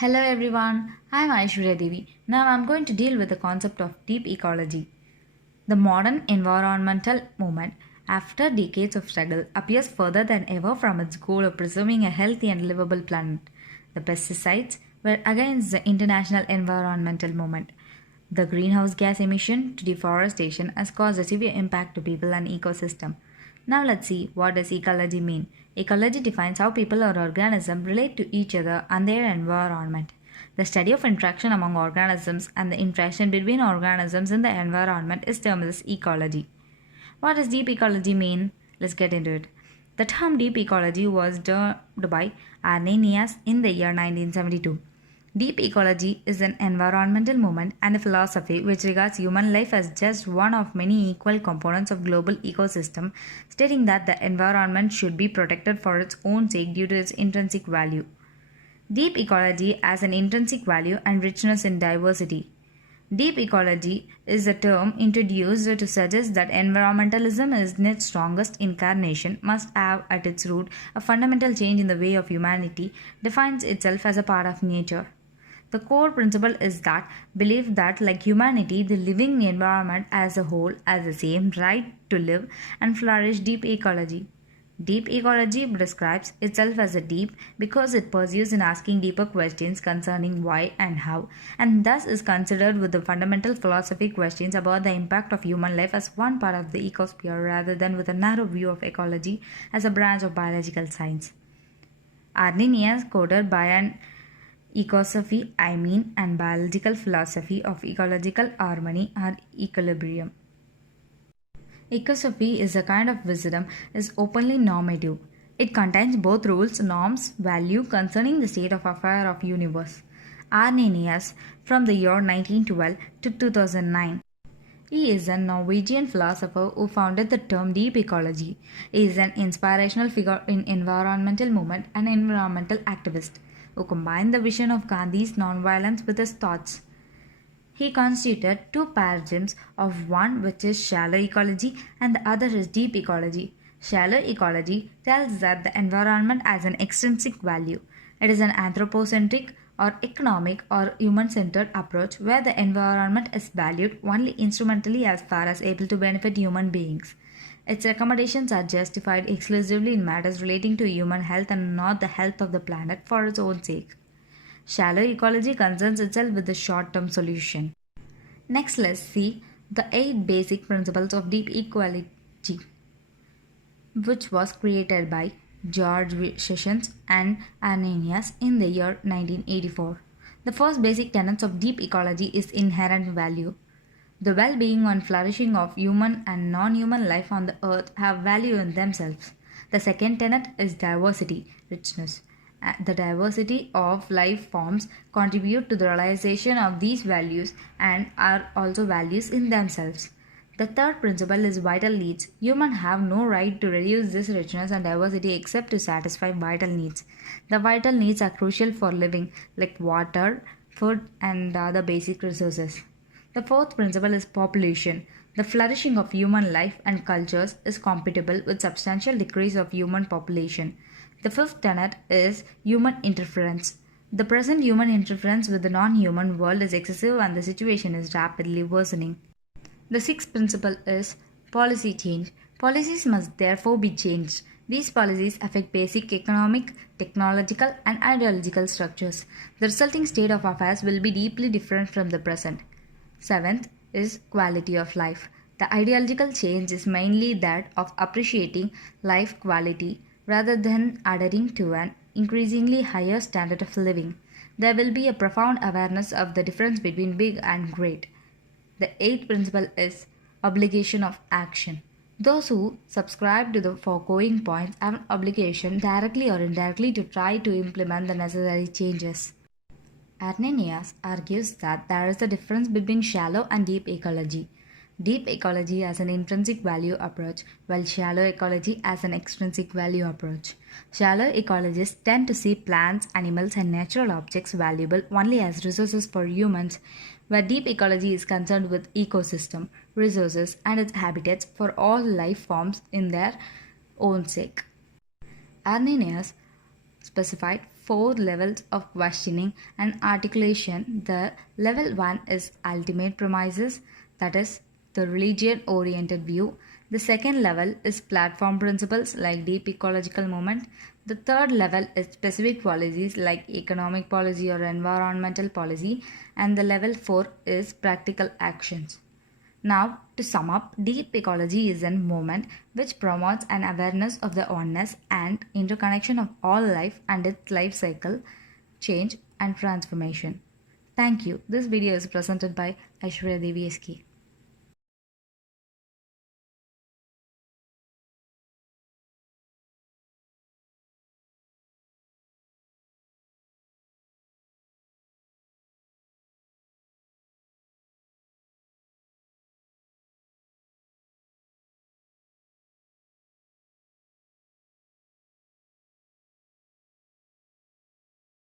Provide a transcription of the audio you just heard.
Hello everyone, I'm Aishwarya Devi. Now I'm going to deal with the concept of deep ecology. The modern environmental movement, after decades of struggle, appears further than ever from its goal of preserving a healthy and livable planet. The pesticides were against the international environmental movement. The greenhouse gas emission to deforestation has caused a severe impact to people and ecosystem. Now let's see, what does ecology mean? Ecology defines how people or organisms relate to each other and their environment. The study of interaction among organisms and the interaction between organisms in the environment is termed as ecology. What does deep ecology mean? Let's get into it. The term deep ecology was dubbed by Arrhenius in the year 1972. Deep ecology is an environmental movement and a philosophy which regards human life as just one of many equal components of global ecosystem, stating that the environment should be protected for its own sake due to its intrinsic value. Deep ecology has an intrinsic value and richness in diversity. Deep ecology is a term introduced to suggest that environmentalism is in its strongest incarnation must have at its root a fundamental change in the way of humanity defines itself as a part of nature. The core principle is that belief that, like humanity, the living environment as a whole has the same right to live and flourish. Deep ecology. Deep ecology describes itself as a deep because it pursues in asking deeper questions concerning why and how, and thus is considered with the fundamental philosophic questions about the impact of human life as one part of the ecosphere rather than with a narrow view of ecology as a branch of biological science. Arrhenius quoted by an ecosophy, and biological philosophy of ecological harmony or equilibrium. Ecosophy is a kind of wisdom is openly normative. It contains both rules, norms, value concerning the state of affair of universe. Arrhenius from the year 1912 to 2009. He is a Norwegian philosopher who founded the term deep ecology. He is an inspirational figure in environmental movement and environmental activist who combined the vision of Gandhi's nonviolence with his thoughts. He constituted two paradigms of one which is shallow ecology and the other is deep ecology. Shallow ecology tells that the environment has an extrinsic value. It is an anthropocentric or economic or human-centered approach where the environment is valued only instrumentally as far as able to benefit human beings. Its recommendations are justified exclusively in matters relating to human health and not the health of the planet for its own sake. Shallow ecology concerns itself with the short-term solution. Next, let's see the 8 basic principles of deep ecology, which was created by George Sessions and Arrhenius in the year 1984. The first basic tenet of deep ecology is inherent value. The well-being and flourishing of human and non-human life on the earth have value in themselves. The second tenet is diversity, richness. The diversity of life forms contribute to the realization of these values and are also values in themselves. The third principle is vital needs. Humans have no right to reduce this richness and diversity except to satisfy vital needs. The vital needs are crucial for living, like water, food, and other basic resources. The fourth principle is population. The flourishing of human life and cultures is compatible with substantial decrease of human population. The fifth tenet is human interference. The present human interference with the non-human world is excessive and the situation is rapidly worsening. The sixth principle is policy change. Policies must therefore be changed. These policies affect basic economic, technological, and ideological structures. The resulting state of affairs will be deeply different from the present. Seventh is quality of life. The ideological change is mainly that of appreciating life quality rather than adhering to an increasingly higher standard of living. There will be a profound awareness of the difference between big and great. The eighth principle is obligation of action. Those who subscribe to the foregoing points have an obligation, directly or indirectly, to try to implement the necessary changes. Arrhenius argues that there is a difference between shallow and deep ecology. Deep ecology has an intrinsic value approach, while shallow ecology has an extrinsic value approach. Shallow ecologists tend to see plants, animals, and natural objects valuable only as resources for humans, where deep ecology is concerned with ecosystem, resources, and its habitats for all life forms in their own sake. Arrhenius specified four levels of questioning and articulation. The level 1 is ultimate premises, that is, the religion oriented view. The second level is platform principles like deep ecological movement. The third level is specific policies like economic policy or environmental policy. And the level 4 is practical actions. Now, to sum up, deep ecology is a movement which promotes an awareness of the oneness and interconnection of all life and its life cycle, change, and transformation. Thank you. This video is presented by Aishwarya Devi SK.